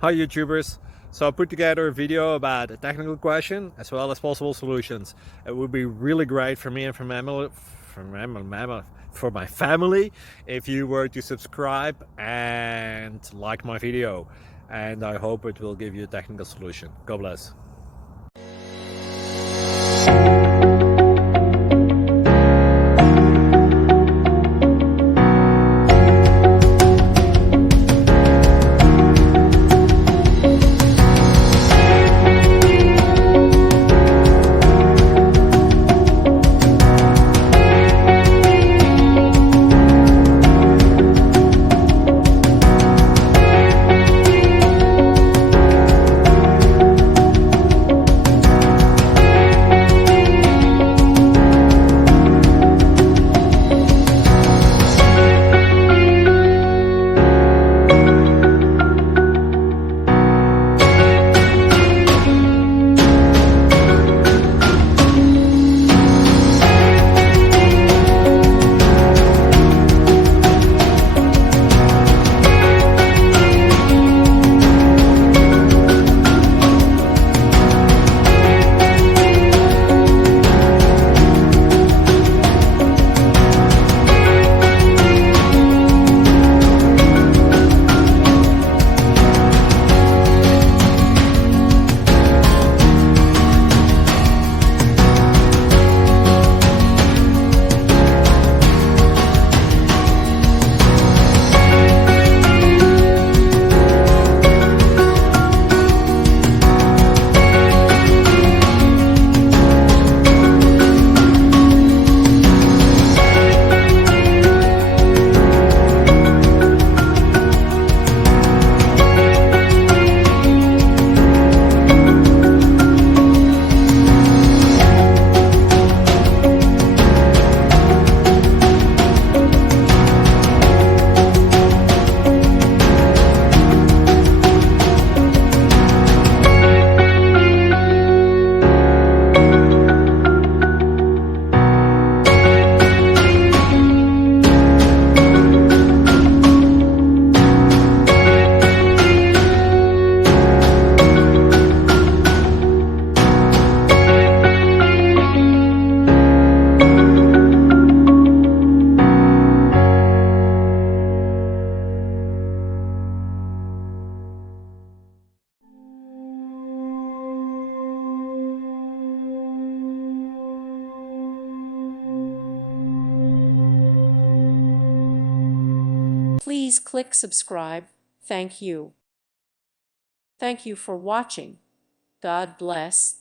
Hi YouTubers! So I put together a video about a technical question as well as possible solutions. It would be really great for me and for my family if you were to subscribe and like my video, and I hope it will give you a technical solution. God bless. Please click subscribe. Thank you. Thank you for watching. God bless.